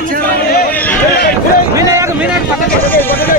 పట్టుకోలే పట్టుకోలే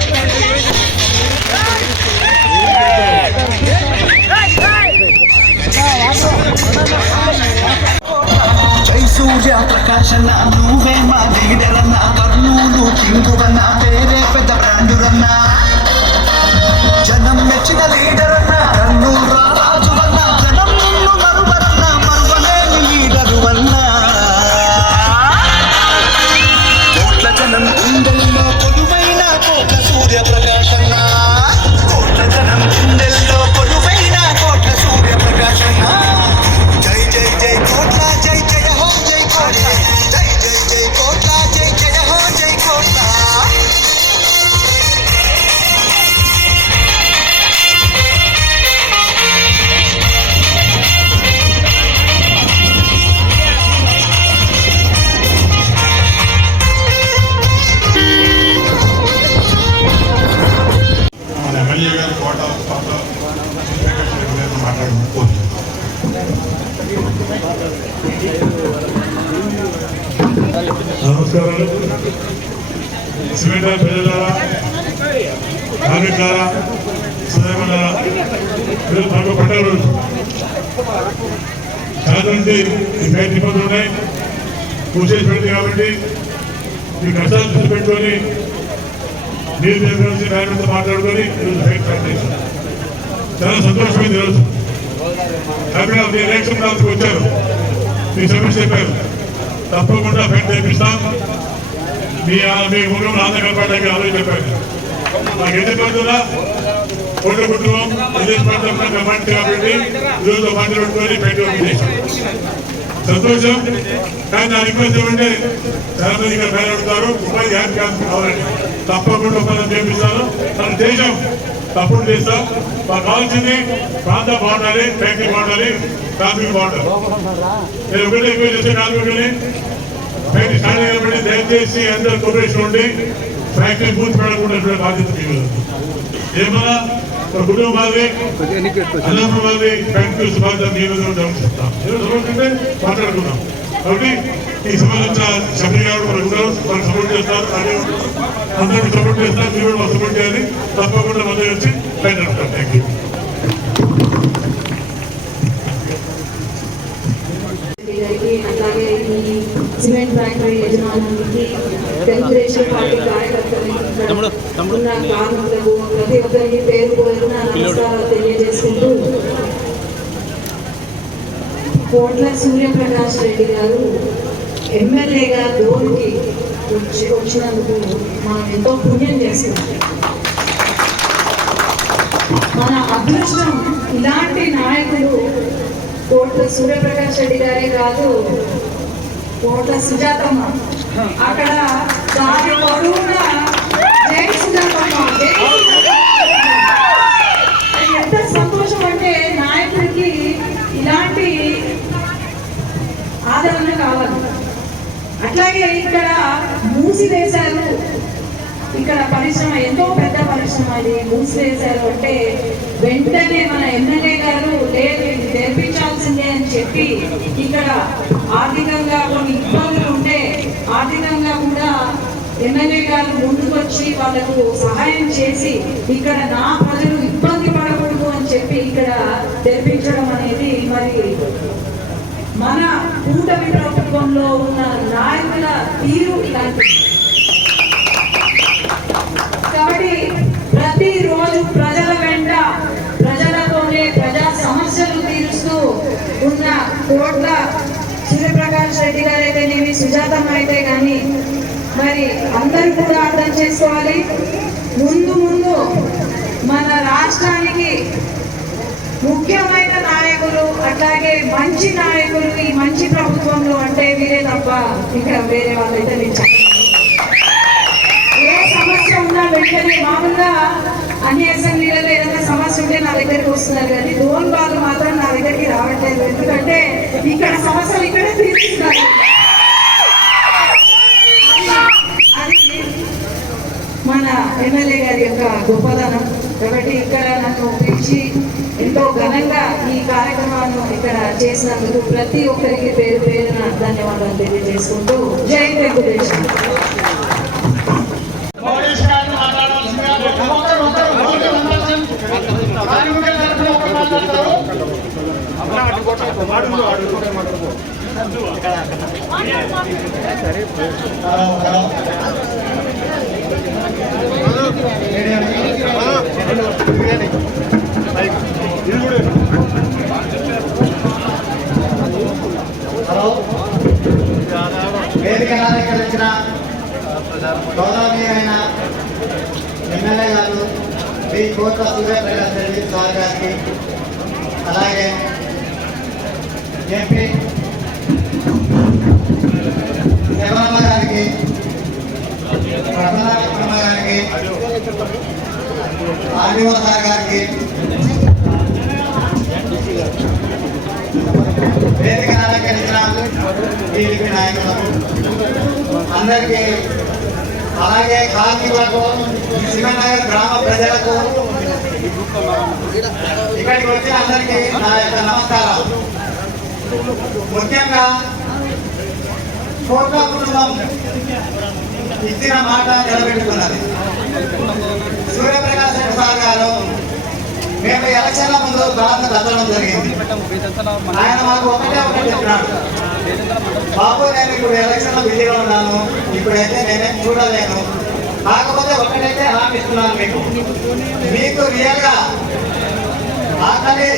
సూర్య ప్రకాశన నువ్వే మా లీడరన్న కర్నూలు కింగువన్న పేరే పెద్ద నమస్కారాలు సిమెంట్ ప్రజలారా కార్మికులారా సదయమలారా ఈరోజు మనకు పండుగ రోజు చాలా మంది ఈ ఇబ్బందులు ఉన్నాయి కూర్చేసి పెడుతుంది కాబట్టి ఈ కష్టాలు చూసి పెట్టుకొని మీరు కలిసి మేనేజ్మెంట్ మాట్లాడుకొని ఈరోజు బయట పెట్టేసి చాలా సంతోషమైంది ఈరోజు హ్యాపీగా ఎలక్షన్ వచ్చారు. మీ సమస్య చెప్పారు. తప్పకుండా బయట తెప్పిస్తాం మీ మీ ఊరు ఆంధ్ర కలపడానికి ఆలోచన చెప్పండి. మాకు ఎన్ని పడుతుందా కోటి కుటుంబం ఎదురు ప్రాంతం కమాండ్ కాబట్టి ఈరోజు మంది పెట్టుకొని బయట సంతోషం? కానీ నా రిక్వెస్ట్ ఏమంటే చాలా మంది ఇక్కడ మేలాడుతారు ఉపాధి హ్యాపీ కావాలండి. తప్పకుండా ఉపాధి చేపిస్తారు. మన దేశం తప్పుడు చేస్తాం. మాకు కావాల్సింది ప్రాంతం బాగుండాలి ఫ్యాక్టరీ బాగుండాలి కార్మికులు బాగుండాలి నేను ఒకటే ఎక్కువ చేసే కార్మికులని ఫ్యాక్టరీ స్టార్ట్ అయినప్పుడు దయచేసి అందరూ కోఆపరేషన్ ఉండి ఫ్యాక్టరీ పూర్తి పెడకుండా బాధ్యత ఏమన్నా? ఒక కుటుంబం మాది అన్నప్పుడు మాది ఫ్యాక్టరీస్ బాధ్యత మీ మీద గమనిస్తాం ఏమంటే మాట్లాడుకున్నాం కాబట్టి ఈ సంబంధించిన సభ్యులు గారు మనకు సపోర్ట్ చేస్తారు. అదే అందరూ సపోర్ట్ చేస్తారు. మీరు కూడా సపోర్ట్ చేయాలి. తప్పకుండా దగ్గర వచ్చి బయట థ్యాంక్ యూ అలాగే ఈ సిమెంట్ ఫ్యాక్టరీ యజమానులకి తెలుగుదేశం పార్టీ కార్యకర్తలకి ఇక్కడ ఉన్న కార్మికులకు ప్రతి ఒక్కరికి పేరు పేరున నమస్కారాలు తెలియజేసుకుంటూ కోట్ల సూర్యప్రకాష్ రెడ్డి గారు ఎమ్మెల్యేగా దోనికి వచ్చి వచ్చినందుకు మనం ఎంతో పుణ్యం చేస్తున్నాం మన అదృష్టం ఇలాంటి నాయకులు కోట్ల సూర్యప్రకాష్ రెడ్డి గారే కాదు కోట్ల సుజాతమ్మ. అక్కడ దాని పొడవునా అట్లాగే ఇక్కడ మూసివేశారు. ఇక్కడ పరిశ్రమ ఎంతో పెద్ద పరిశ్రమ అది మూసివేశారు అంటే వెంటనే మన ఎమ్మెల్యే గారు లేదు ఇది అని చెప్పి ఇక్కడ ఆర్థికంగా కొన్ని ఇబ్బందులు ఉంటే ఆర్థికంగా కూడా ఎమ్మెల్యే గారు ముందుకొచ్చి వాళ్ళకు సహాయం చేసి ఇక్కడ నా ప్రజలు ఇబ్బంది పడకూడదు అని చెప్పి ఇక్కడ తెరిపించడం అనేది మరి మన కూటమి ప్రభుత్వంలో ఉన్న నాయకుల తీరు ఇలాంటిది. కాబట్టి ప్రతిరోజు ప్రజల వెంట ప్రజలతోనే ప్రజా సమస్యలు తీరుస్తూ ఉన్న కోట్ల సూర్యప్రకాష్ రెడ్డి గారు అయితేనేమి సుజాతం అయితే కానీ మరి అందరూ కూడా అర్థం చేసుకోవాలి. ముందు ముందు మన రాష్ట్రానికి ముఖ్యమైన అట్లాగే మంచి నాయకులు ఈ మంచి ప్రభుత్వంలో అంటే మీరే తప్ప ఇంకా వేరే వాళ్ళైతే నేను ఏ సమస్య ఉన్నా వెంటనే మామూలుగా అన్ని అసెంబ్లీలలో ఏదైనా సమస్య ఉంటే నా దగ్గరికి వస్తున్నారు కానీ లోన్ వాళ్ళు మాత్రం నా దగ్గరికి రావట్లేదు. ఎందుకంటే ఇక్కడ సమస్యలు ఇక్కడే తీరుస్తున్నారు మన ఎమ్మెల్యే గారి యొక్క గొప్పదనం. కాబట్టి ఇక్కడ నన్ను నుంచి ఎంతో ఘనంగా ఈ కార్యక్రమాన్ని ఇక్కడ చేసినందుకు ప్రతి ఒక్కరికి పేరు పేరున ధన్యవాదాలు తెలియజేసుకుంటూ జై వెంకటేశ్వర మహేష్ హలో వేదిక అలంకరించిన గౌరవనీయమైన ఎమ్మెల్యే గారు శ్రీ కోట్ల సూర్యప్రకాష్ రెడ్డి సార్ గారికి అలాగే ఎంపీ శివరామ గారికి ప్రసన్న గారికి ఆర్డీఓ గారికి వేదిక అలంకరించిన టీడీపీ నాయకులకు అందరికీ అలాగే కార్మికులకు శివనగర్ గ్రామ ప్రజలకు ఇక్కడికి వచ్చిన అందరికీ నా యొక్క నమస్కారం. ముఖ్యంగా కోట్ల కుటుంబం ఇచ్చిన మాట నిలబెట్టుకున్నది సూర్యప్రకాశ్ సార్ గారు మేము ఎలక్షన్ల ముందు కారణం కట్టడం జరిగింది. ఆయన మాకు ఒకటే ఒకటి చెప్పినాడు. బాబు నేను ఇప్పుడు ఎలక్షన్లో బిజీగా ఉన్నాను. ఇప్పుడైతే నేనేం చూడలేను. కాకపోతే ఒకటైతే హామీ ఇస్తున్నాను మీకు. మీకు రియల్గా ఆకలి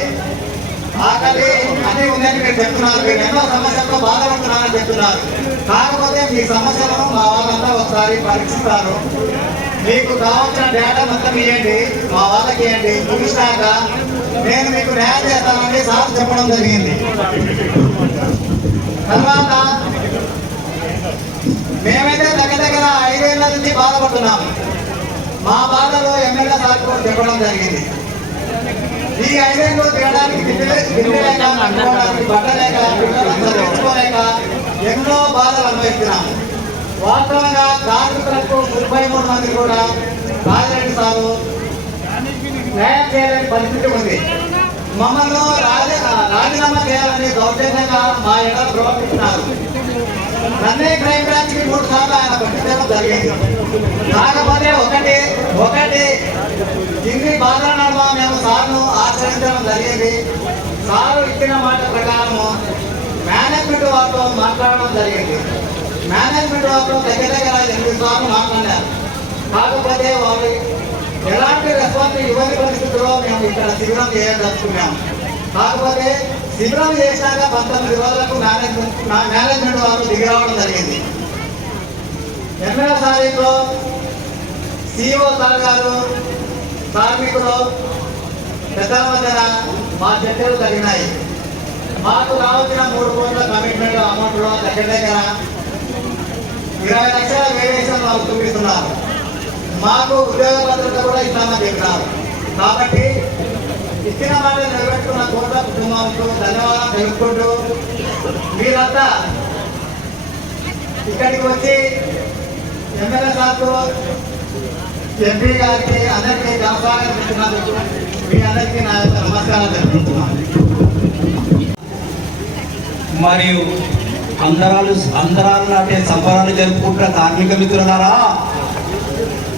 ఆకలి అన్ని ఉందని మీరు చెప్తున్నారు. మీరు ఎన్నో సమస్యలతో బాధపడుతున్నారని చెప్తున్నారు. కాకపోతే మీ సమస్యలను మా వాళ్ళంతా ఒకసారి పరీక్షిస్తారు మీకు కావాల్సిన డేటా మొత్తం ఇవ్వండి మా వాళ్ళకి ఇవ్వండి ముగిసినాక నేను మీకు న్యాయం చేస్తానని సార్ చెప్పడం జరిగింది. తర్వాత మేమైతే దగ్గర దగ్గర ఐదేళ్ళ నుంచి బాధపడుతున్నాం. మా బాధలో ఎమ్మెల్యే సార్ చెప్పడం జరిగింది. ఈ ఐదేళ్ళు తినడానికి తిండి లే- తిండి లేక ఎన్నో బాధలు అనుభవిస్తున్నాం. వాస్తవంగా కార్మికులకు ముప్పై మూడు మంది కూడా రాజరెడ్డి సారు న్యాయం చేయలేని పరిస్థితి ఉంది. మమ్మల్ని రాజ రాజీనామా చేయాలని దౌర్జన్యంగా మా ఎడ ప్రవర్తిస్తున్నారు. నన్నే క్రైమ్ బ్రాంచ్కి మూడు సార్లు ఆయన పంపించడం జరిగింది. కాకపోతే ఒకటి ఒకటి ఇన్ని బాధల మేము సార్ను ఆచరించడం జరిగింది. సారు ఇచ్చిన మాట ప్రకారము మేనేజ్మెంట్ వారితో మాట్లాడడం జరిగింది. మేనేజ్మెంట్ వాళ్ళు దగ్గర దగ్గర ఎనిమిది సార్లు మాట్లాడారు. కాకపోతే వాళ్ళు ఎలాంటి రెస్పాన్స్ ఇవ్వని పరిస్థితుల్లో మేము ఇక్కడ శిబిరం చేయదలుచుకున్నాము. కాకపోతే శిబిరం చేశాక పంతొమ్మిది రోజులకు మేనేజ్మెంట్ మేనేజ్మెంట్ వారు దిగిరావడం జరిగింది. ఎనిమిదవ తారీఖులో సిఇఓ సార్ గారు కార్మికులు పెద్దల మధ్యన మా చర్చలు జరిగినాయి. మాకు రావాల్సిన మూడు కోట్ల కమిట్మెంట్ అమౌంట్లో దగ్గర దగ్గర ఇరవై లక్షల వేరియేషన్ వాళ్ళు చూపిస్తున్నారు. మాకు ఉద్యోగ భద్రత కూడా ఇస్తామని చెప్పినారు. కాబట్టి ఇచ్చిన మాట నిలబెట్టుకున్న కోట కుటుంబాలకు ధన్యవాదాలు తెలుపుకుంటూ మీరంతా ఇక్కడికి వచ్చి ఎమ్మెల్యే సార్కు ఎంపీ గారికి అందరికీ ఘనస్వాగతం ఇచ్చినందుకు మీ అందరికీ నా యొక్క నమస్కారాలు తెలుపుతున్నాను. మరియు అందరాలు అందరాలు నాటే సంబరాలు జరుపుకుంటున్న కార్మిక మిత్రులారా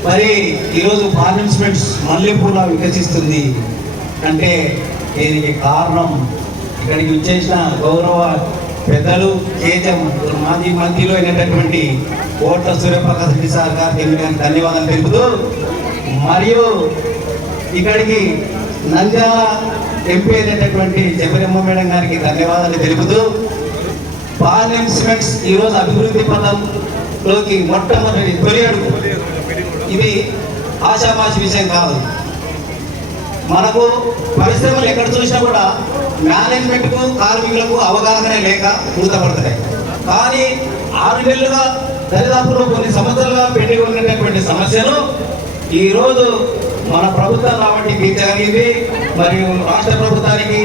మరి ఈరోజు పార్లమెంట్స్ మల్లెపూల వికసిస్తుంది. అంటే దీనికి కారణం ఇక్కడికి వచ్చేసిన గౌరవ పెద్దలు కేజం మాజీ మంత్రిలో అయినటువంటి కోట్ల సూర్యప్రకాశ్ రెడ్డి సార్ గారికి ధన్యవాదాలు తెలుపుతూ మరియు ఇక్కడికి నంద్యాల ఎంపీ అయినటువంటి జబరమ్మ మేడం గారికి ధన్యవాదాలు తెలుపుతూ పార్లమెంట్స్ ఈరోజు అభివృద్ధి పదంలోకి మొట్టమొదటి తొలి అడుగు ఇది ఆశామాషి విషయం కాదు. మనకు పరిశ్రమలు ఎక్కడ చూసినా కూడా మేనేజ్మెంట్కు కార్మికులకు అవగాహన లేక మూతపడుతున్నాయి కానీ ఆరు నెలలుగా దరిదాపులో కొన్ని సంవత్సరాలుగా పెండింగ్ ఉన్నటువంటి సమస్యను ఈరోజు మన ప్రభుత్వం రాబట్టి తీర్చగలిగింది. మరియు రాష్ట్ర ప్రభుత్వానికి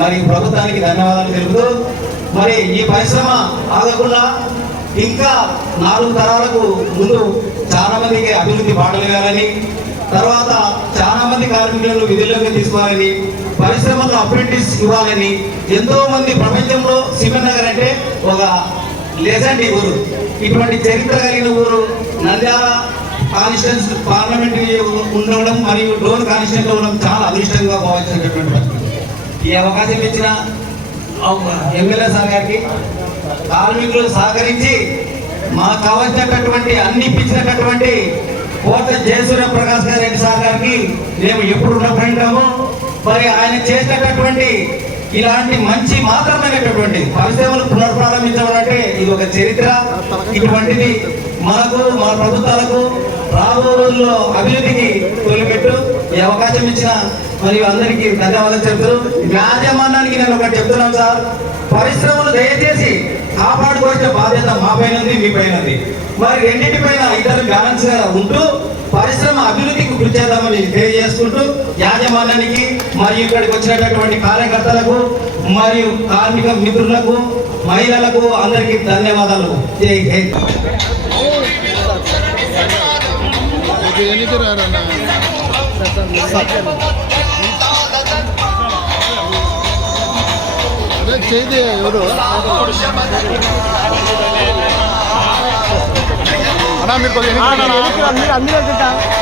మరియు ప్రభుత్వానికి ధన్యవాదాలు తెలుపుతూ మరి ఈ పరిశ్రమ ఆగకుండా ఇంకా నాలుగు తరాలకు ముందు చాలా మందికి అభివృద్ధి పాటలేయాలని తర్వాత చాలా మంది కార్మికులను విధుల్లోకి తీసుకోవాలని పరిశ్రమలు అప్రెంటిస్ ఇవ్వాలని ఎంతో మంది ప్రపంచంలో సిమెంట్ నగర్ అంటే ఒక లెజెండ్ ఊరు. ఇటువంటి చరిత్ర కలిగిన ఊరు నంద్యాల కాన్స్టిట్యూన్స్ పార్లమెంటరీ ఉండడం మరియు డోన్ కాన్స్టిట్యూన్స్ ఉండడం చాలా అదృష్టంగా భావించినటువంటి ఈ అవకాశం ఇచ్చిన ఎమ్మెల్యే సార్ గారికి కార్మికులు సహకరించి మాకు కావలసినటువంటి అన్ని ఇప్పించినటువంటి కోట జయసూర్య ప్రకాష్ గారి రెడ్డి సార్ గారికి మేము ఎప్పుడు రుణపడినాము మరి ఆయన చేసినటువంటి ఇలాంటి మంచి మాత్రమైనటువంటి పరిశ్రమలు పునఃప్రారంభించడం అంటే ఇది ఒక చరిత్ర. ఇటువంటిది మనకు మన ప్రభుత్వాలకు రాబో రోజుల్లో అభివృద్ధికి తొలిపెట్టు. ఈ అవకాశం ఇచ్చిన మరియు అందరికీ ధన్యవాదాలు చెప్తూ యాజమాన్యానికి నేను ఒకటి చెప్తున్నాను సార్. పరిశ్రమలు దయచేసి కాపాడుకోవాల్సిన బాధ్యత మా పైన ఉంది మీ పైన ఉంది మరి రెండింటి పైన ఇద్దరు బ్యాలెన్స్ ఉంటూ పరిశ్రమ అభివృద్ధికి కృషి చేద్దామని తెలియజేసుకుంటూ యాజమాన్యానికి మరియు ఇక్కడికి వచ్చినటువంటి కార్యకర్తలకు మరియు కార్మిక మిత్రులకు మహిళలకు అందరికీ ధన్యవాదాలు. జై అదే చేయి ఎవరు? అన్నా మీరు కొద్దిగా వెనక్కి